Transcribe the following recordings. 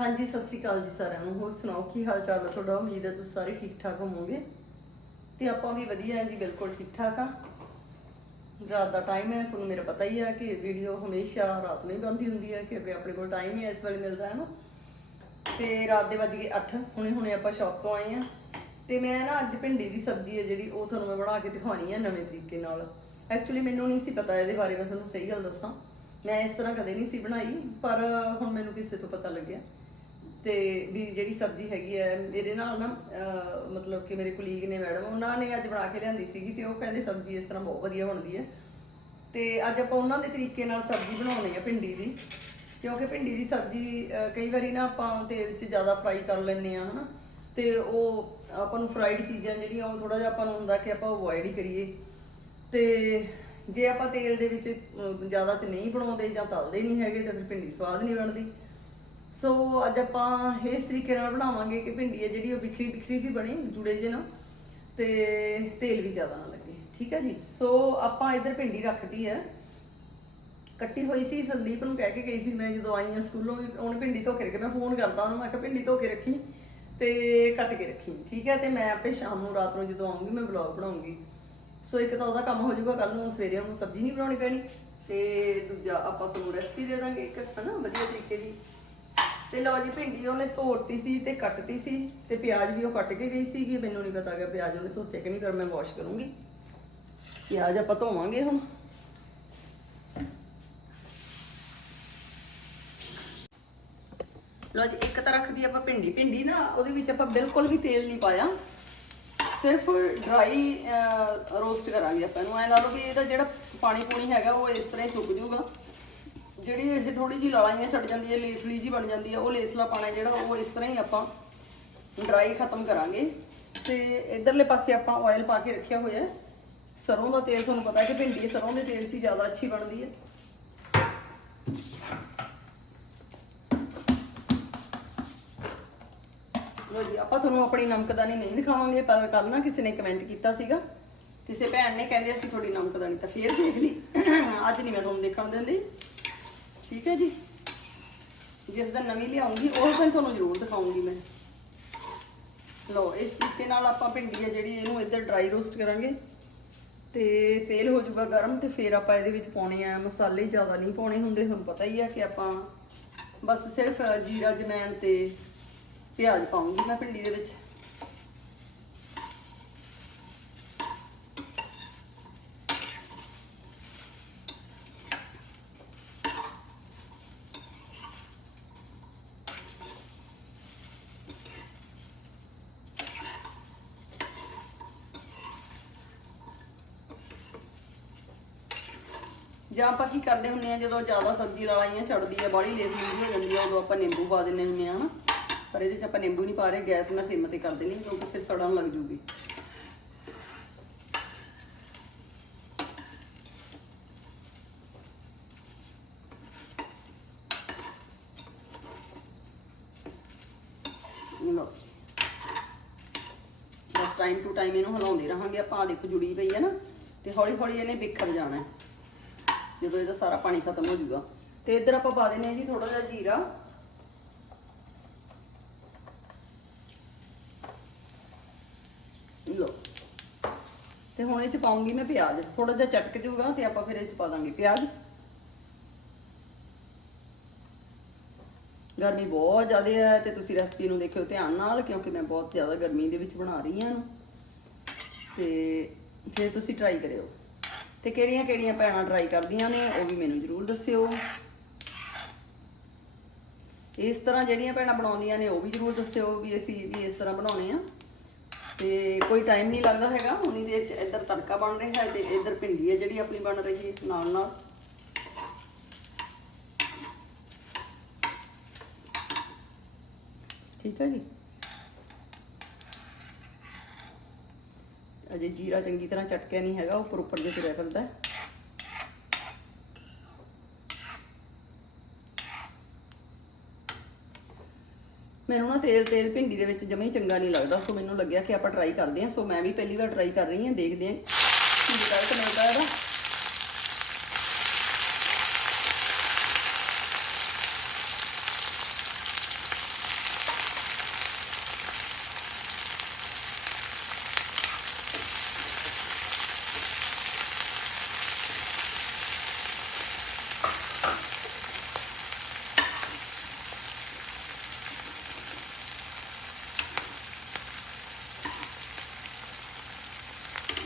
ਹਾਂਜੀ, ਸਤਿ ਸ਼੍ਰੀ ਅਕਾਲ ਜੀ ਸਾਰਿਆਂ ਨੂੰ। ਹੋਰ ਸੁਣਾਓ, ਕੀ ਹਾਲ ਚਾਲ ਹੈ ਤੁਹਾਡਾ ਉਮੀਦ ਹੈ ਤੁਸੀਂ ਸਾਰੇ ਠੀਕ ਠਾਕ ਹੋਵੋਗੇ। ਤੇ ਆਪਾਂ ਵੀ ਵਧੀਆ ਹਾਂ ਜੀ, ਬਿਲਕੁਲ ਠੀਕ ਠਾਕ ਆ। ਰਾਤ ਦਾ ਟਾਈਮ ਹੈ, ਤੁਹਾਨੂੰ ਮੇਰਾ ਪਤਾ ਹੀ ਹੈ ਕਿ ਵੀਡੀਓ ਹਮੇਸ਼ਾ ਰਾਤ ਨੂੰ ਹੀ ਬੰਦੀ ਹੁੰਦੀ ਹੈ ਕਿਉਂਕਿ ਆਪਣੇ ਕੋਲ ਟਾਈਮ ਹੀ ਇਸ ਵੇਲੇ ਮਿਲਦਾ, ਹੈ ਨਾ? ਤੇ ਰਾਤ ਦੇ ਵੱਜ ਗਏ 8 ਹੁਣੇ ਹੁਣੇ ਆਪਾਂ ਸ਼ਾਪ ਤੋਂ ਆਏ ਆ ਤੇ ਮੈਂ ਨਾ ਅੱਜ ਭਿੰਡੀ ਦੀ ਸਬਜ਼ੀ ਹੈ ਜਿਹੜੀ, ਉਹ ਤੁਹਾਨੂੰ ਮੈਂ ਬਣਾ ਕੇ ਦਿਖਾਉਣੀ ਹੈ ਨਵੇਂ ਤਰੀਕੇ ਨਾਲ। ਐਕਚੁਅਲੀ ਮੈਨੂੰ ਨਹੀਂ ਸੀ ਪਤਾ ਇਹਦੇ ਬਾਰੇ, ਮੈਂ ਤੁਹਾਨੂੰ ਸਹੀ ਗੱਲ ਦੱਸਾਂ। ਮੈਂ ਇਸ ਤਰ੍ਹਾਂ ਕਦੇ ਨਹੀਂ ਸੀ ਬਣਾਈ, ਪਰ ਹੁਣ ਮੈਨੂੰ ਕਿਸੇ ਤੋਂ ਪਤਾ ਲੱਗਿਆ। ਤੇ ਵੀ ਜਿਹੜੀ ਸਬਜ਼ੀ ਹੈਗੀ ਹੈ ਮੇਰੇ ਨਾਲ ਨਾ ਅਹ, ਮਤਲਬ ਕਿ ਮੇਰੇ ਕੁਲੀਗ ਨੇ ਮੈਡਮ ਉਹਨਾਂ ਨੇ ਅੱਜ ਬਣਾ ਕੇ ਲਿਆਂਦੀ ਸੀਗੀ ਤੇ ਉਹ ਕਹਿੰਦੇ ਸਬਜ਼ੀ ਇਸ ਤਰ੍ਹਾਂ ਬਹੁਤ ਵਧੀਆ ਬਣਦੀ ਹੈ। ਤੇ ਅੱਜ ਆਪਾਂ ਉਹਨਾਂ ਦੇ ਤਰੀਕੇ ਨਾਲ ਸਬਜ਼ੀ ਬਣਾਉਣੀ ਆ ਭਿੰਡੀ ਦੀ ਕਿਉਂਕਿ ਭਿੰਡੀ ਦੀ ਸਬਜ਼ੀ ਅਹ, ਕਈ ਵਾਰੀ ਨਾ ਆਪਾਂ ਤੇਲ 'ਚ ਜ਼ਿਆਦਾ ਫਰਾਈ ਕਰ ਲੈਂਦੇ ਆ ਹਨਾ। ਤੇ ਉਹ ਆਪਾਂ ਨੂੰ ਫਰਾਈਡ ਚੀਜ਼ਾਂ ਜਿਹੜੀਆਂ ਉਹ ਥੋੜਾ ਜਿਹਾ ਆਪਾਂ ਨੂੰ ਹੁੰਦਾ ਕਿ ਆਪਾਂ ਅਵੋਇਡ ਹੀ ਕਰੀਏ। ਤੇ ਜੇ ਆਪਾਂ ਤੇਲ ਦੇ ਵਿੱਚ ਅਹ, ਜ਼ਿਆਦਾ ਚ ਨਹੀਂ ਬਣਾਉਂਦੇ ਜਾਂ ਤਲਦੇ ਨਹੀਂ ਹੈਗੇ ਤਾਂ ਫਿਰ ਭਿੰਡੀ ਸਵਾਦ ਨਹੀਂ ਬਣਦੀ। ਸੋ ਅੱਜ ਆਪਾਂ ਇਸ ਤਰੀਕੇ ਨਾਲ ਬਣਾਵਾਂਗੇ ਕਿ ਭਿੰਡੀ ਹੈ ਜਿਹੜੀ ਉਹ ਵਿਖਰੀ ਵਿਖਰੀ ਵੀ ਬਣੇ, ਜੁੜੇ ਜੇ ਨਾ ਤੇ ਤੇਲ ਵੀ ਜ਼ਿਆਦਾ ਨਾ ਲੱਗੇ, ਠੀਕ ਹੈ ਜੀ? ਸੋ ਆਪਾਂ ਇੱਧਰ ਭਿੰਡੀ ਰੱਖਦੀ ਹੈ। ਕੱਟੀ ਹੋਈ ਸੀ, ਸੰਦੀਪ ਨੂੰ ਕਹਿ ਕੇ ਗਈ ਸੀ, ਮੈਂ ਜਦੋਂ ਆਈ ਆ ਸਕੂਲੋਂ ਵੀ ਉਹਨੇ ਭਿੰਡੀ ਧੋ ਕੇ ਰੱਖੀ, ਮੈਂ ਫੋਨ ਕਰਦਾ ਉਹਨੂੰ, ਮੈਂ ਕਿਹਾ ਭਿੰਡੀ ਧੋ ਕੇ ਰੱਖੀ, ਤੇ ਕੱਟ ਕੇ ਰੱਖੀ, ਠੀਕ ਹੈ? ਤੇ ਮੈਂ ਆਪੇ ਸ਼ਾਮ ਨੂੰ, ਰਾਤ ਨੂੰ ਜਦੋਂ ਆਉਂਗੀ, ਮੈਂ ਵਲੌਗ ਬਣਾਉਂਗੀ। ਸੋ ਇੱਕ ਤਾਂ ਉਹਦਾ ਕੰਮ ਹੋ ਜਾਊਗਾ ਕੱਲ ਨੂੰ ਸਵੇਰੇ ਉਹਨੂੰ ਸਬਜ਼ੀ ਨਹੀਂ ਬਣਾਉਣੀ ਪੈਣੀ, ਤੇ ਦੂਜਾ ਆਪਾਂ ਤੁਹਾਨੂੰ ਰੈਸਪੀ ਦੇ ਦਾਂਗੇ, ਇੱਕ, ਹਨਾ? ਵਧੀਆ ਤਰੀਕੇ ਦੀ। ਤੇ ਲਓ ਜੀ ਭਿੰਡੀ ਉਹਨੇ ਧੋਤੀ ਸੀ ਤੇ ਕੱਟਤੀ ਸੀ ਤੇ ਪਿਆਜ਼ ਵੀ ਉਹ ਕੱਟ ਕੇ ਗਈ ਸੀਗੀ, ਮੈਨੂੰ ਨਹੀਂ ਪਤਾ ਕਿ ਪਿਆਜ਼ ਉਹਨੇ ਧੋਤੇ ਕਿ ਨਹੀਂ ਪਰ ਮੈਂ ਵਾਸ਼ ਕਰੂੰਗੀ। ਪਿਆਜ਼ ਆਪਾਂ ਧੋਵਾਂਗੇ ਹੁਣ। ਲਓ ਜੀ, ਇੱਕ ਤਾਂ ਰੱਖਦੀ ਆਪਾਂ ਭਿੰਡੀ। ਭਿੰਡੀ ਨਾ ਉਹਦੇ ਵਿੱਚ ਆਪਾਂ ਬਿਲਕੁਲ ਵੀ ਤੇਲ ਨਹੀਂ ਪਾਇਆ। ਸਿਰਫ ਡਰਾਈ ਰੋਸਟ ਕਰਾਂਗੇ ਆਪਾਂ ਇਹਨੂੰ। ਐ ਲਾ ਲਓ ਵੀ ਇਹਦਾ ਜਿਹੜਾ ਪਾਣੀ ਪੂਣੀ ਹੈਗਾ ਉਹ ਇਸ ਤਰ੍ਹਾਂ ਹੀ ਸੁੱਕ ਜਾਊਗਾ। ਜਿਹੜੀ ਇਹ ਥੋੜੀ ਜਿਹੀ ਲਾਲਾਈਆਂ ਛੱਡ ਜਾਂਦੀ ਹੈ, ਲੇਸਲੀ ਜੀ ਬਣ ਜਾਂਦੀ ਹੈ, ਉਹ ਲੇਸਲਾ ਪਾਣਾ ਜਿਹੜਾ, ਉਹ ਇਸ ਤਰ੍ਹਾਂ ਹੀ ਆਪਾਂ ਡਰਾਈ ਖਤਮ ਕਰਾਂਗੇ। ਤੇ ਇਧਰਲੇ ਪਾਸੇ ਆਪਾਂ ਆਇਲ ਪਾ ਕੇ ਰੱਖਿਆ ਹੋਇਆ ਹੈ। ਸਰੋਂ ਦਾ ਤੇਲ ਤੁਹਾਨੂੰ ਪਤਾ ਕਿ ਭਿੰਡੀ ਸਰੋਂ ਦੇ ਤੇਲ 'ਚ ਹੀ ਜ਼ਿਆਦਾ ਅੱਛੀ ਬਣਦੀ ਹੈ। ਲੋ ਜੀ, ਆਪਾਂ ਤੁਹਾਨੂੰ ਆਪਣੀ ਨਮਕਦਾਨੀ ਨਹੀਂ ਦਿਖਾਵਾਂਗੇ, ਪਰ ਕੱਲ ਨਾ ਕਿਸੇ ਨੇ ਕਮੈਂਟ ਕੀਤਾ ਸੀਗਾ। ਕਿਸੇ ਭੈਣ ਨੇ ਕਹਿੰਦੇ ਅਸੀਂ ਤੁਹਾਡੀ ਨਮਕਦਾਨੀ ਤਾਂ ਫੇਰ ਦੇਖ ਲਈ। ਅੱਜ ਨਹੀਂ ਮੈਂ ਤੁਹਾਨੂੰ ਦੇਖਣ ਦਿੰਦੀ। ਠੀਕ ਹੈ ਜੀ? ਜਿਸ ਦਿਨ ਨਵੀਂ ਲਿਆਉਂਗੀ, ਉਸ ਦਿਨ ਤੁਹਾਨੂੰ ਜ਼ਰੂਰ ਦਿਖਾਉਂਗੀ ਮੈਂ। ਲਓ, ਇਸ ਤਰੀਕੇ ਨਾਲ ਆਪਾਂ ਭਿੰਡੀ ਹੈ ਜਿਹੜੀ, ਇਹਨੂੰ ਇੱਧਰ ਡਰਾਈ ਰੋਸਟ ਕਰਾਂਗੇ। ਤੇ ਤੇਲ ਹੋ ਜਾਊਗਾ ਗਰਮ ਤੇ ਫਿਰ ਆਪਾਂ ਇਹਦੇ ਵਿੱਚ ਪਾਉਣੇ ਆ ਮਸਾਲੇ, ਜ਼ਿਆਦਾ ਨਹੀਂ ਪਾਉਣੇ ਹੁੰਦੇ, ਤੁਹਾਨੂੰ ਪਤਾ ਹੀ ਆ ਕਿ ਆਪਾਂ ਬਸ ਸਿਰਫ ਜੀਰਾ, ਜਮੈਣ ਤੇ ਪਿਆਜ਼ ਪਾਉਂਗੀ ਮੈਂ ਭਿੰਡੀ ਦੇ ਵਿੱਚ। ਜਾਂ ਆਪਾਂ ਕੀ ਕਰਦੇ ਹੁੰਨੇ ਆ ਜਦੋਂ ਜ਼ਿਆਦਾ ਸਬਜ਼ੀ ਲਾਲਾਈਆਂ ਛੱਡਦੀ ਆ ਬਾੜੀ ਲੇਸ ਹੋ ਜਾਂਦੀ ਆ, ਉਦੋਂ ਆਪਾਂ ਨਿੰਬੂ ਪਾ ਦਿੰਨੇ ਹੁੰਨੇ ਆ ਹਨਾ? ਪਰ ਇਹਦੇ ਚ ਆਪਾਂ ਨਿੰਬੂ ਨਹੀਂ ਪਾ ਰਹੇ, ਗੈਸ ਮੈਂ ਸਿਮ ਤੇ ਕਰ ਦੇਣੀ ਕਿਉਂਕਿ ਫਿਰ ਸੜਨ ਲੱਗ ਜੂਗੀ। ਬਸ ਟਾਈਮ ਟੂ ਟਾਈਮ ਇਹਨੂੰ ਹਿਲਾਉਂਦੇ ਰਹਾਂਗੇ ਆਪਾਂ, ਆਹ ਦੇਖੋ ਜੁੜੀ ਪਈ ਹੈ ਨਾ, ਤੇ ਹੌਲੀ ਹੌਲੀ ਇਹਨੇ ਬਿਖਰ ਜਾਣਾ ਹੈ। ਜਦੋਂ ਇਹਦਾ ਸਾਰਾ ਪਾਣੀ ਖਤਮ ਹੋ ਜਾਊਗਾ। ਤੇ ਇੱਧਰ ਆਪਾਂ ਪਾ ਦਿੰਨੇ ਆ ਜੀ ਥੋੜਾ ਜਿਹਾ ਜੀਰਾ। ਲੋ ਤੇ ਹੁਣ ਇਹ ਚ ਪਾਉਂਗੀ ਮੈਂ ਪਿਆਜ਼। ਥੋੜਾ ਜਿਹਾ ਚਟਕ ਜਾਊਗਾ ਤੇ ਆਪਾਂ ਫਿਰ ਇਹ ਚ ਪਾ ਦਾਂਗੇ ਪਿਆਜ਼। ਗਰਮੀ ਬਹੁਤ ਜ਼ਿਆਦਾ ਹੈ ਤੇ ਤੁਸੀਂ ਰੈਸਪੀ ਨੂੰ ਦੇਖਿਓ ਧਿਆਨ ਨਾਲ ਕਿਉਂਕਿ ਮੈਂ ਬਹੁਤ ਜ਼ਿਆਦਾ ਗਰਮੀ ਦੇ ਵਿੱਚ ਬਣਾ ਰਹੀ ਹਾਂ ਇਹਨੂੰ। ਤੇ ਫਿਰ ਤੁਸੀਂ ਟਰਾਈ ਕਰਿਓ। ਤੇ ਕਿਹੜੀਆਂ ਕਿਹੜੀਆਂ ਭੈਣਾਂ ਟਰਾਈ ਕਰਦੀਆਂ ਨੇ, ਉਹ ਵੀ ਮੈਨੂੰ ਜਰੂਰ ਦੱਸਿਓ। ਇਸ ਤਰ੍ਹਾਂ ਜਿਹੜੀਆਂ ਭੈਣਾਂ ਬਣਾਉਂਦੀਆਂ ਨੇ, ਉਹ ਵੀ ਜਰੂਰ ਦੱਸਿਓ ਵੀ ਅਸੀਂ ਵੀ ਇਸ ਤਰ੍ਹਾਂ ਬਣਾਉਣੇ ਆ। ਤੇ ਕੋਈ ਟਾਈਮ ਨਹੀਂ ਲੱਗਦਾ ਹੈਗਾ, ਉਨੀ ਦੇਰ ਚ ਇੱਧਰ ਤੜਕਾ ਬਣ ਰਿਹਾ ਹੈ ਤੇ ਇੱਧਰ ਭਿੰਡੀ ਹੈ ਜਿਹੜੀ ਆਪਣੀ ਬਣ ਰਹੀ ਹੈ ਨਾਲ ਨਾਲ। ਠੀਕ ਹੈ ਜੀ? ਅਜੇ ਜੀਰਾ ਚੰਗੀ ਤਰ੍ਹਾਂ ਚਟਕਿਆ ਨਹੀਂ ਹੈਗਾ, ਉੱਪਰ ਉੱਪਰ ਜਿਹਾ ਤੁਰਿਆ ਫਿਰਦਾ ਮੈਨੂੰ ਨਾ ਤੇਲ ਤੇਲ ਭਿੰਡੀ ਦੇ ਵਿੱਚ ਜਮੇ ਹੀ ਚੰਗਾ ਨਹੀਂ ਲੱਗਦਾ, ਸੋ ਮੈਨੂੰ ਲੱਗਿਆ ਕਿ ਆਪਾਂ ਟਰਾਈ ਕਰਦੇ ਹਾਂ। ਸੋ ਮੈਂ ਵੀ ਪਹਿਲੀ ਵਾਰ ਟਰਾਈ ਕਰ ਰਹੀ ਹਾਂ, ਦੇਖਦੇ ਹਾਂ। ਕੀ ਰਿਜ਼ਲਟ ਮਿਲਦਾ ਇਹਦਾ?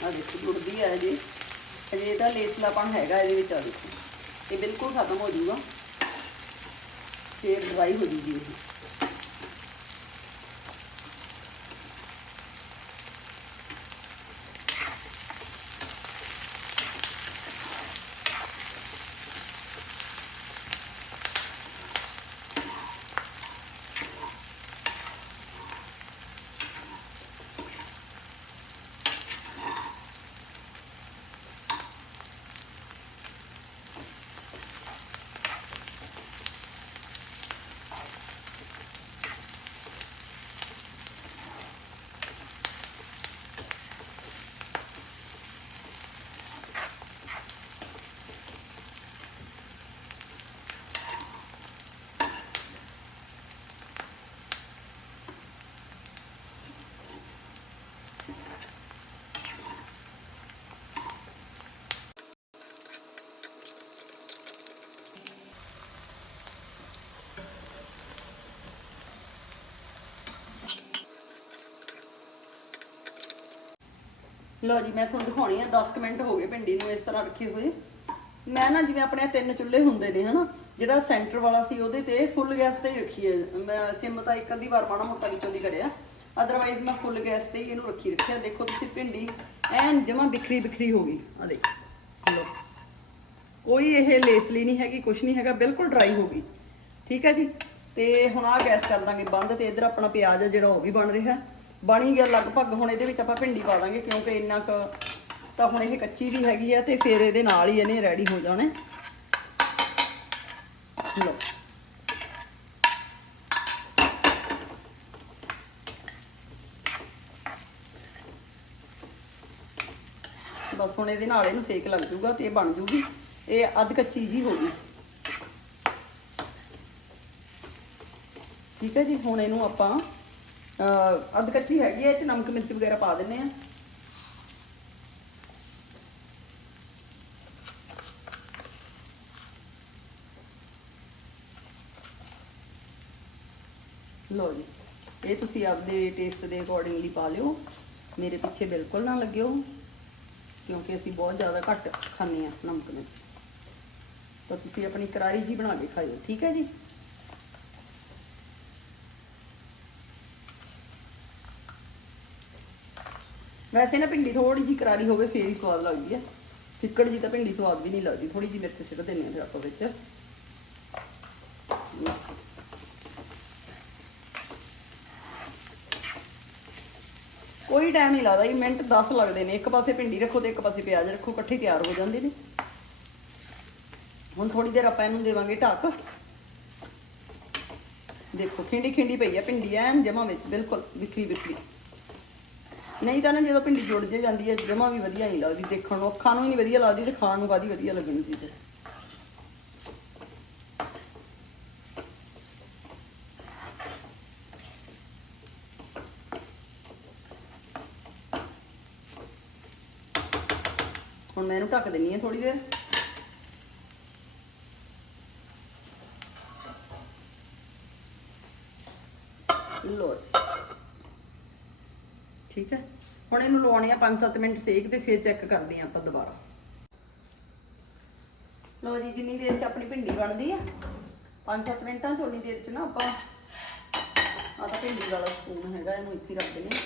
ਆ ਦੇਖੋ ਜੁੜਦੀ ਆ ਅਜੇ ਅਜੇ ਇਹਦਾ ਲੇਸਲਾਪਣ ਹੈਗਾ ਇਹਦੇ ਵਿੱਚ ਆ ਦੇਖੋ। ਇਹ ਬਿਲਕੁਲ ਖਤਮ ਹੋ ਜਾਊਗਾ। ਫੇਰ ਡਰਾਈ ਹੋ ਜੂਗੀ ਇਹ। ਲਓ ਜੀ, ਮੈਂ ਤੁਹਾਨੂੰ ਦਿਖਾਉਣੀ ਆ 10 ਕੁ ਮਿੰਟ ਹੋ ਗਏ ਭਿੰਡੀ ਨੂੰ ਇਸ ਤਰ੍ਹਾਂ ਰੱਖੇ ਹੋਏ ਮੈਂ ਨਾ ਜਿਵੇਂ ਆਪਣੇ ਤਿੰਨ ਚੁੱਲ੍ਹੇ ਹੁੰਦੇ ਨੇ, ਹਨਾ, ਜਿਹੜਾ ਸੈਂਟਰ ਵਾਲਾ ਸੀ, ਉਹਦੇ ਤੇ ਫੁੱਲ ਗੈਸ ਤੇ ਹੀ ਰੱਖੀ ਹੈ ਮੈਂ ਸਿਮ ਤਾਂ ਇੱਕ ਅੱਧੀ ਵਾਰ ਮਾੜਾ ਮੋਟਾ ਵਿੱਚੋਂ ਦੀ ਕਰਿਆ। ਅਦਰਵਾਈਜ਼ ਮੈਂ ਫੁੱਲ ਗੈਸ ਤੇ ਹੀ ਇਹਨੂੰ ਰੱਖੀ ਰੱਖਿਆ। ਦੇਖੋ ਤੁਸੀਂ ਭਿੰਡੀ ਐਨ ਜਮਾ ਬਿਖਰੀ ਬਿਖਰੀ ਹੋ ਗਈ। ਆ ਦੇਖੋ, ਲਓ। ਕੋਈ ਇਹ ਲੇਸਲੀ ਨਹੀਂ ਹੈਗੀ, ਕੁਛ ਨਹੀਂ ਹੈਗਾ, ਬਿਲਕੁਲ ਡਰਾਈ ਹੋ ਗਈ। ਠੀਕ ਹੈ ਜੀ? ਤੇ ਹੁਣ ਆ ਗੈਸ ਕਰ ਦਾਂਗੇ ਬੰਦ ਤੇ ਇਧਰ ਆਪਣਾ ਪਿਆਜ਼ ਆ ਜਿਹੜਾ ਉਹ ਵੀ ਬਣ ਰਿਹਾ। ਬਣੀ ਗਿਆ ਲਗਭਗ, ਹੁਣ ਇਹਦੇ ਵਿੱਚ ਆਪਾਂ ਭਿੰਡੀ ਪਾ ਦਾਂਗੇ, ਕਿਉਂਕਿ ਇੰਨਾ ਕੁ ਤਾਂ ਹੁਣ ਇਹ ਕੱਚੀ ਵੀ ਹੈਗੀ ਆ ਤੇ ਫਿਰ ਇਹਦੇ ਨਾਲ ਹੀ ਇਹਨੇ ਰੈਡੀ ਹੋ ਜਾਣਾ। ਲਓ। ਬਸ ਹੁਣ ਇਹਦੇ ਨਾਲ ਇਹਨੂੰ ਸੇਕ ਲੱਗ ਜੂਗਾ ਤੇ ਇਹ ਬਣ ਜੂਗੀ ਇਹ ਅੱਧ ਕੱਚੀ ਜੀ ਹੋ ਗਈ। ਠੀਕ ਹੈ ਜੀ, ਹੁਣ ਇਹਨੂੰ ਆਪਾਂ ਅੱਧ ਕੱਚੀ ਹੈਗੀ ਹੈ ਇਹ ਚ ਨਮਕ ਮਿਰਚ ਵਗੈਰਾ ਪਾ ਦਿੰਨੇ ਆ। ਲਓ ਜੀ, ਇਹ ਤੁਸੀਂ ਆਪਦੇ ਟੇਸਟ ਦੇ ਅਕੋਰਡਿੰਗਲੀ ਪਾ ਲਿਓ। ਮੇਰੇ ਪਿੱਛੇ ਬਿਲਕੁਲ ਨਾ ਲੱਗਿਓ, ਕਿਉਂਕਿ ਅਸੀਂ ਬਹੁਤ ਜ਼ਿਆਦਾ ਘੱਟ ਖਾਂਦੇ ਆ ਨਮਕ ਮਿਰਚ। ਤਾਂ ਤੁਸੀਂ ਆਪਣੀ ਕਰਾਰੀ ਜੀ ਬਣਾ ਕੇ ਖਾਇਓ, ਠੀਕ ਹੈ ਜੀ? ਵੈਸੇ ਨਾ ਭਿੰਡੀ ਥੋੜੀ ਜੀ ਕਰਾਰੀ ਹੋਵੇ, ਫੇਰ ਹੀ ਸਵਾਦ ਲੱਗਦੀ ਹੈ ਫਿੱਕੜ ਜੀ ਤਾਂ ਭਿੰਡੀ ਸਵਾਦ ਵੀ ਨਹੀਂ ਲੱਗਦੀ। ਥੋੜੀ ਜੀ ਮਿਰਚ ਸਿੱਟ ਦਿੰਦੇ ਆ ਫਿਰ ਆਪਾਂ ਵਿੱਚ। ਕੋਈ ਟਾਈਮ ਨਹੀਂ ਲੱਗਦਾ ਇਹ ਮਿੰਟ 10 ਲੱਗਦੇ ਨੇ। ਇੱਕ ਪਾਸੇ ਭਿੰਡੀ ਰੱਖੋ ਤੇ ਇੱਕ ਪਾਸੇ ਪਿਆਜ਼ ਰੱਖੋ, ਇਕੱਠੇ ਤਿਆਰ ਹੋ ਜਾਂਦੇ ਨੇ। ਹੁਣ ਥੋੜੀ ਦੇਰ ਆਪਾਂ ਇਹਨੂੰ ਦੇਵਾਂਗੇ ਢੱਕ। ਦੇਖੋ ਖਿੰਡੀ ਖਿੰਡੀ ਪਈ ਆ ਭਿੰਡੀ, ਐਨ ਜਮਾ ਵਿੱਚ, ਬਿਲਕੁਲ ਵਿਖਰੀ ਵਿਖਰੀ ਨਹੀਂ ਤਾਂ ਨਾ ਜਦੋਂ ਭਿੰਡੀ ਜੁੜ ਜੇ ਜਾਂਦੀ ਹੈ, ਜਮਾ ਵੀ ਵਧੀਆ ਨਹੀਂ ਲੱਗਦੀ ਦੇਖਣ ਨੂੰ, ਅੱਖਾਂ ਨੂੰ ਹੀ ਨਹੀਂ ਵਧੀਆ ਲੱਗਦੀ ਤੇ ਖਾਣ ਨੂੰ ਕਾਦੀ ਵਧੀਆ ਲੱਗਣੀ ਸੀ ਤੇ। ਹੁਣ ਮੈਂ ਇਹਨੂੰ ਢੱਕ ਦਿੰਨੀ ਆ ਥੋੜੀ ਦੇਰ। ਲੋ ਠੀਕ ਹੈ? ਹੁਣ ਇਹਨੂੰ ਲਵਾਉਣੀ ਆ 5-7 ਮਿੰਟ ਸੇਕ ਤੇ ਫਿਰ ਚੈੱਕ ਕਰਦੇ ਆ ਆਪਾਂ ਦੁਬਾਰਾ। ਲੋ ਜੀ, ਜਿੰਨੀ ਦੇਰ ਚ ਆਪਣੀ ਭਿੰਡੀ ਬਣਦੀ ਆ 5-7 ਮਿੰਟਾਂ ਚ ਉਨੀ ਦੇਰ ਚ ਨਾ ਆਪਾਂ ਆ ਤਾਂ ਭਿੰਡੀ ਵਾਲਾ ਸਪੂਨ ਹੈਗਾ, ਇਹਨੂੰ ਇੱਥੇ ਰੱਖ ਦਿੰਦੇ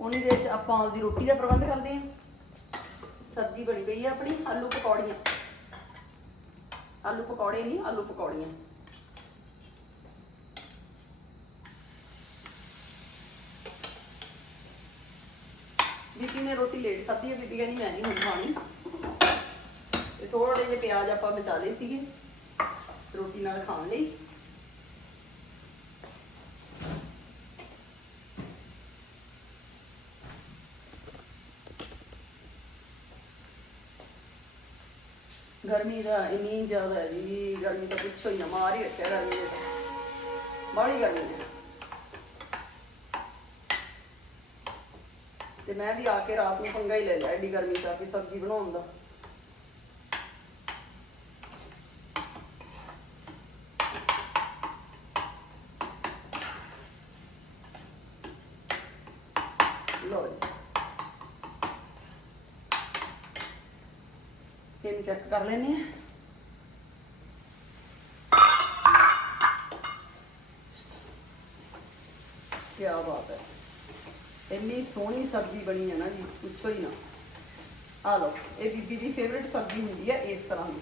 ਉਨੀ ਦੇਰ ਚ ਆਪਾਂ ਆਪਦੀ ਰੋਟੀ ਦਾ ਪ੍ਰਬੰਧ ਕਰਦੇ ਆ ਸਬਜ਼ੀ ਬਣੀ ਪਈ ਆ ਆਪਣੀ, ਆਲੂ ਪਕੌੜੀਆਂ। ਆਲੂ ਪਕੌੜੇ ਨਹੀਂ, ਆਲੂ ਪਕੌੜੀਆਂ। ਨੇ ਰੋਟੀ ਲੇਟ ਖਾਧੀ ਹੈ ਬੀਬੀ ਕਹਿੰਦੀ ਮੈਂ ਨਹੀਂ ਹੁਣ ਖਾਣੀ। ਤੇ ਥੋੜੇ ਜਿਹੇ ਪਿਆਜ਼ ਆਪਾਂ ਬਚਾ ਲਏ ਸੀਗੇ, ਰੋਟੀ ਨਾਲ ਖਾਣ ਲਈ। ਗਰਮੀ ਦਾ ਇੰਨੀ ਜ਼ਿਆਦਾ ਹੈ ਜੀ, ਗਰਮੀ ਤਾਂ ਪੁੱਛੋ ਹੀ ਨਾ ਮਾਰ ਹੀ ਰੱਖਿਆ ਗਰਮੀ ਨੇ ਬੜੀ ਗਰਮੀ ਹੈ। ਤੇ ਮੈਂ ਵੀ ਆ ਕੇ ਰਾਤ ਨੂੰ ਪੰਗਾ ਹੀ ਲੈ ਲਿਆ ਐਡੀ ਗਰਮੀ ਚ ਆ ਕੇ ਸਬਜ਼ੀ ਬਣਾਉਣ ਦਾ। ਲਓ ਜੀ। ਇਹਨੂੰ ਚੈੱਕ ਕਰ ਲੈਨੇ ਆ ਕੀ ਬਾਤ ਹੈ। ਇੰਨੀ ਸੋਹਣੀ ਸਬਜ਼ੀ ਬਣੀ ਹੈ ਨਾ ਜੀ, ਪੁੱਛੋ ਹੀ ਨਾ। ਆ ਲਓ, ਇਹ ਬੀਬੀ ਦੀ ਫੇਵਰਿਟ ਸਬਜ਼ੀ ਹੁੰਦੀ ਹੈ ਇਸ ਤਰ੍ਹਾਂ ਦੀ।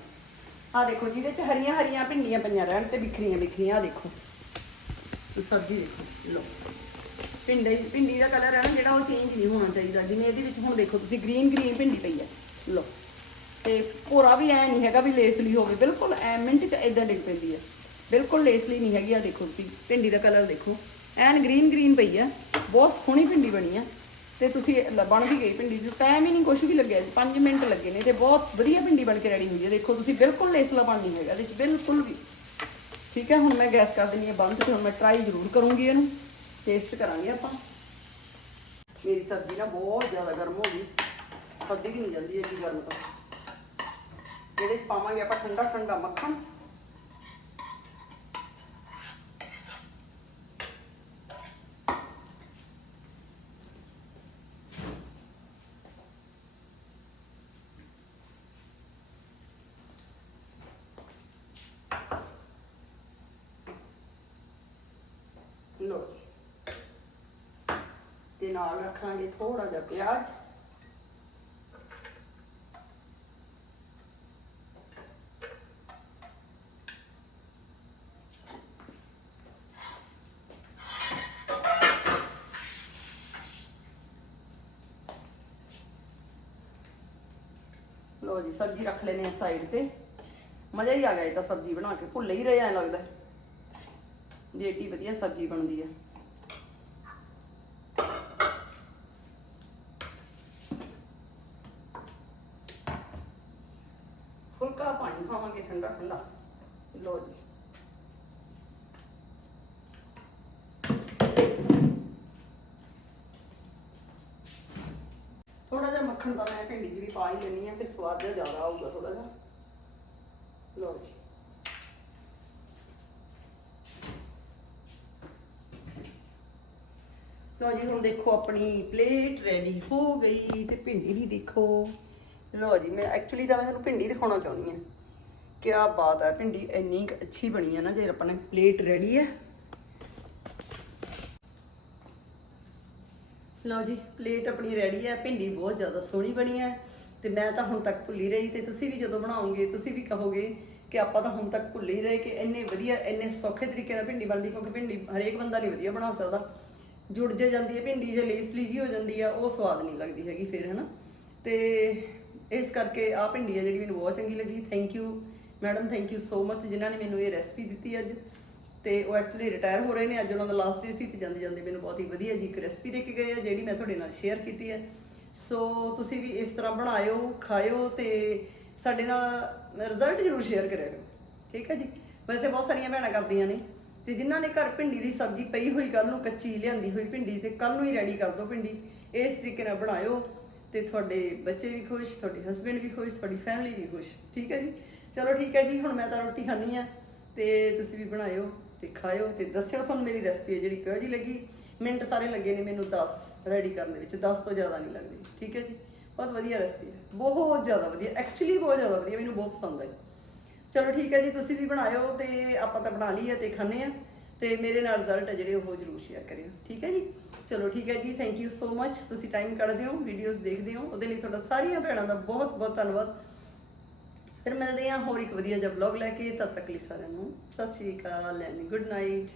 ਆ ਦੇਖੋ ਜਿਹਦੇ ਚ ਹਰੀਆਂ ਹਰੀਆਂ ਭਿੰਡੀਆਂ ਪਈਆਂ ਰਹਿਣ ਤੇ ਬਿਖਰੀਆਂ ਬਿਖਰੀਆਂ ਆ ਦੇਖੋ। ਇਹ ਸਬਜ਼ੀ ਦੇਖੋ, ਲਓ। ਭਿੰਡੀ ਭਿੰਡੀ ਦਾ ਕਲਰ ਹੈ ਨਾ, ਜਿਹੜਾ ਉਹ ਚੇਂਜ ਨਹੀਂ ਹੋਣਾ ਚਾਹੀਦਾ। ਜਿਵੇਂ ਇਹਦੇ ਵਿੱਚ ਹੁਣ ਦੇਖੋ ਤੁਸੀਂ ਗ੍ਰੀਨ ਗ੍ਰੀਨ ਭਿੰਡੀ ਪਈ ਹੈ ਲਓ। ਤੇ ਭੋਰਾ ਵੀ ਐ ਨਹੀਂ ਹੈਗਾ ਵੀ ਲੇਸਲੀ ਹੋਵੇ। ਬਿਲਕੁਲ ਐ ਮਿੰਟ ਚ ਇਦਾਂ ਡਿੱਗ ਪੈਂਦੀ ਹੈ ਬਿਲਕੁਲ ਲੇਸਲੀ ਨਹੀਂ ਹੈਗੀ ਆ ਦੇਖੋ ਤੁਸੀਂ। ਭਿੰਡੀ ਦਾ ਕਲਰ ਦੇਖੋ। ਐਨ ਗ੍ਰੀਨ ਗ੍ਰੀਨ ਪਈ ਆ, ਬਹੁਤ ਸੋਹਣੀ ਭਿੰਡੀ ਬਣੀ ਆ। ਤੇ ਤੁਸੀਂ ਬਣ ਵੀ ਗਈ ਭਿੰਡੀ ਦੀ ਟਾਈਮ ਹੀ ਨਹੀਂ ਕੁਝ ਵੀ ਲੱਗਿਆ 5 ਮਿੰਟ ਲੱਗੇ ਨੇ, ਤੇ ਬਹੁਤ ਵਧੀਆ ਭਿੰਡੀ ਬਣ ਕੇ ਰੈਡੀ ਹੋਈ ਹੈ ਦੇਖੋ, ਤੁਸੀਂ ਬਿਲਕੁਲ ਲੇਸਲਾ ਬਣ ਨਹੀਂ ਹੈਗਾ, ਇਹਦੇ ਚ ਬਿਲਕੁਲ ਵੀ। ਠੀਕ ਹੈ ਹੁਣ ਮੈਂ ਗੈਸ ਕਰ ਦਿੰਦੀ ਹਾਂ ਬੰਦ, ਤੇ ਹੁਣ ਮੈਂ ਟਰਾਈ ਜ਼ਰੂਰ ਕਰੂੰਗੀ ਇਹਨੂੰ। ਟੇਸਟ ਕਰਾਂਗੇ ਆਪਾਂ। ਮੇਰੀ ਸਬਜ਼ੀ ਨਾ ਬਹੁਤ ਜ਼ਿਆਦਾ ਗਰਮ ਹੋ ਗਈ। ਖਾਧੀ ਵੀ ਨਹੀਂ ਜਾਂਦੀ ਇਹ ਗਰਮ ਤਾਂ। ਇਹਦੇ ਚ ਪਾਵਾਂਗੇ ਆਪਾਂ ਠੰਡਾ ਠੰਡਾ ਮੱਖਣ। ਲੋ ਜੀ ਤੇ ਨਾਲ ਰੱਖਾਂਗੇ ਥੋੜਾ ਜਿਹਾ ਪਿਆਜ਼। ਲੋ ਜੀ, ਸਬਜ਼ੀ ਰੱਖ ਲੈਨੇ ਆ ਸਾਈਡ ਤੇ। ਮਜ਼ਾ ਹੀ ਆ ਗਿਆ ਇਹ ਤਾਂ ਸਬਜ਼ੀ ਬਣਾ ਕੇ। ਭੁੱਲ ਹੀ ਰਹੇ ਐ ਲੱਗਦਾ। ਵੀ ਏਡੀ ਵਧੀਆ ਸਬਜ਼ੀ ਬਣਦੀ ਆ। ਫੁਲਕਾ ਪਾਣੀ ਖਾਵਾਂਗੇ, ਠੰਡਾ ਠੰਡਾ। ਲੋ ਜੀ। ਥੋੜਾ ਜਿਹਾ ਮੱਖਣ ਤਾਂ ਮੈਂ ਭਿੰਡੀ 'ਚ ਵੀ ਪਾ ਹੀ ਲੈਣੀ ਆ ਫਿਰ ਸਵਾਦ ਜ਼ਿਆਦਾ ਆਊਗਾ ਥੋੜਾ ਜਿਹਾ। ਲੋ ਜੀ। ਲੋ ਜੀ, ਹੁਣ ਦੇਖੋ ਆਪਣੀ ਪਲੇਟ ਰੈਡੀ ਹੋ ਗਈ ਤੇ ਭਿੰਡੀ ਵੀ ਦੇਖੋ। ਲੋ ਜੀ, ਮੈਂ ਐਕਚੁਅਲੀ ਤਾਂ ਮੈਂ ਤੁਹਾਨੂੰ ਭਿੰਡੀ ਦਿਖਾਉਣਾ ਚਾਹੁੰਦੀ ਹਾਂ। ਕੀ ਬਾਤ ਹੈ, ਭਿੰਡੀ ਇੰਨੀ ਅੱਛੀ ਬਣੀ ਹੈ ਨਾ, ਜੇ ਆਪਣੇ ਪਲੇਟ ਰੈਡੀ ਹੈ। ਲਓ ਜੀ ਪਲੇਟ ਆਪਣੀ ਰੈਡੀ ਹੈ, ਭਿੰਡੀ ਬਹੁਤ ਜ਼ਿਆਦਾ ਸੋਹਣੀ ਬਣੀ ਹੈ। ਤੇ ਮੈਂ ਤਾਂ ਹੁਣ ਤੱਕ ਭੁੱਲੀ ਰਹੀ, ਤੇ ਤੁਸੀਂ ਵੀ ਜਦੋਂ ਬਣਾਓਗੇ, ਤੁਸੀਂ ਵੀ ਕਹੋਗੇ ਕਿ ਆਪਾਂ ਤਾਂ ਹੁਣ ਤੱਕ ਭੁੱਲ ਹੀ ਰਹੇ ਕਿ ਇੰਨੇ ਵਧੀਆ, ਇੰਨੇ ਸੌਖੇ ਤਰੀਕੇ ਨਾਲ ਭਿੰਡੀ ਬਣਦੀ, ਕਿਉਂਕਿ ਭਿੰਡੀ ਹਰੇਕ ਬੰਦਾ ਨਹੀਂ ਵਧੀਆ ਬਣਾ ਸਕਦਾ। ਜੁੜ ਜੇ ਜਾਂਦੀ ਹੈ, ਭਿੰਡੀ ਜੇ ਲੇਸਲੀ ਜੀ ਹੋ ਜਾਂਦੀ ਆ ਉਹ ਸਵਾਦ ਨਹੀਂ ਲੱਗਦੀ ਹੈਗੀ ਫਿਰ, ਹਨਾ? ਤੇ ਇਸ ਕਰਕੇ ਆ ਭਿੰਡੀ ਆ ਜਿਹੜੀ ਮੈਨੂੰ ਬਹੁਤ ਚੰਗੀ ਲੱਗੀ। Thank you madam thank you so much ਜਿਨ੍ਹਾਂ ਨੇ ਮੈਨੂੰ ਇਹ ਰੈਸਪੀ ਦਿੱਤੀ ਅੱਜ। ਤੇ ਉਹ ਐਕਚੁਅਲੀ ਰਿਟਾਇਰ ਹੋ ਰਹੇ ਨੇ, ਅੱਜ ਉਹਨਾਂ ਦਾ ਲਾਸਟ ਡੇ ਸੀ, ਤੇ ਜਾਂਦੇ ਜਾਂਦੇ ਮੈਨੂੰ ਬਹੁਤ ਹੀ ਵਧੀਆ ਜੀ ਇੱਕ ਰੈਸਪੀ ਦੇ ਕੇ ਗਏ ਆ, ਜਿਹੜੀ ਮੈਂ ਤੁਹਾਡੇ ਨਾਲ ਸ਼ੇਅਰ ਕੀਤੀ ਹੈ। ਸੋ ਤੁਸੀਂ ਵੀ ਇਸ ਤਰ੍ਹਾਂ ਬਣਾਇਓ, ਖਾਇਓ ਤੇ ਸਾਡੇ ਨਾਲ ਰਿਜ਼ਲਟ ਜ਼ਰੂਰ ਸ਼ੇਅਰ ਕਰਿਆ ਕਰੋ। ਠੀਕ ਹੈ ਜੀ? ਵੈਸੇ ਬਹੁਤ ਸਾਰੀਆਂ ਭੈਣਾਂ ਕਰਦੀਆਂ ਨੇ। ਤੇ ਜਿਨ੍ਹਾਂ ਨੇ ਘਰ ਭਿੰਡੀ ਦੀ ਸਬਜ਼ੀ ਪਈ ਹੋਈ ਕੱਲ ਨੂੰ ਕੱਚੀ ਲਿਆਂਦੀ ਹੋਈ ਭਿੰਡੀ ਤੇ ਕੱਲ ਨੂੰ ਹੀ ਰੈਡੀ ਕਰ ਦਿਓ ਭਿੰਡੀ। ਇਸ ਤਰੀਕੇ ਨਾਲ ਬਣਾਇਓ ਤੇ ਤੁਹਾਡੇ ਬੱਚੇ ਵੀ ਖੁਸ਼, ਤੁਹਾਡੇ ਹਸਬੰਡ ਵੀ ਖੁਸ਼, ਤੁਹਾਡੀ ਫੈਮਿਲੀ ਵੀ ਖੁਸ਼। ਠੀਕ ਹੈ ਜੀ? ਚਲੋ ਠੀਕ ਹੈ ਜੀ, ਹੁਣ ਮੈਂ ਤਾਂ ਰੋਟੀ ਖਾਣੀ ਆ ਤੇ ਤੁਸੀਂ ਵੀ ਬਣਾਇਓ ਤੇ ਖਾਇਓ ਤੇ ਦੱਸਿਓ ਤੁਹਾਨੂੰ ਮੇਰੀ ਰੈਸਪੀ ਹੈ ਜਿਹੜੀ ਕਿਹੋ ਜੀ ਲੱਗੀ। ਮਿੰਟ ਸਾਰੇ ਲੱਗੇ ਨੇ ਮੈਨੂੰ 10 ਰੈਡੀ ਕਰਨ ਦੇ ਵਿੱਚ। 10 ਤੋਂ ਜ਼ਿਆਦਾ ਨਹੀਂ ਲੱਗਦੀ। ਠੀਕ ਹੈ ਜੀ? ਬਹੁਤ ਵਧੀਆ ਰੈਸਪੀ ਹੈ। ਬਹੁਤ ਜ਼ਿਆਦਾ ਵਧੀਆ। ਐਕਚੁਅਲੀ ਬਹੁਤ ਜ਼ਿਆਦਾ ਵਧੀਆ। ਮੈਨੂੰ ਬਹੁਤ ਪਸੰਦ ਆਈ। ਚਲੋ ਠੀਕ ਹੈ ਜੀ, ਤੁਸੀਂ ਵੀ ਬਣਾਇਓ ਤੇ ਆਪਾਂ ਤਾਂ ਬਣਾ ਲਈ ਹੈ ਤੇ ਖਾਣੇ ਆ ਤੇ ਮੇਰੇ ਨਾਲ ਰਿਜ਼ਲਟ ਹੈ ਜਿਹੜੇ, ਉਹ ਜਰੂਰ ਸ਼ੇਅਰ ਕਰਿਓ। ਠੀਕ ਹੈ ਜੀ? ਚਲੋ ਠੀਕ ਹੈ ਜੀ ਥੈਂਕ ਯੂ ਸੋ ਮੱਚ ਤੁਸੀਂ ਟਾਈਮ ਕੱਢਦੇ ਹੋ ਵੀਡੀਓਜ਼ ਦੇਖਦੇ ਹੋ। ਉਹਦੇ ਲਈ ਤੁਹਾਡਾ ਸਾਰੀਆਂ ਭੈਣਾਂ ਦਾ ਬਹੁਤ ਬਹੁਤ ਧੰਨਵਾਦ। ਫਿਰ ਮਿਲਦੇ ਹਾਂ ਹੋਰ ਇੱਕ ਵਧੀਆ ਜਿਹਾ ਵਲੌਗ ਲੈ ਕੇ। ਤਦ ਤੱਕ ਲਈ ਸਾਰਿਆਂ ਨੂੰ Sat Shri Akal and good night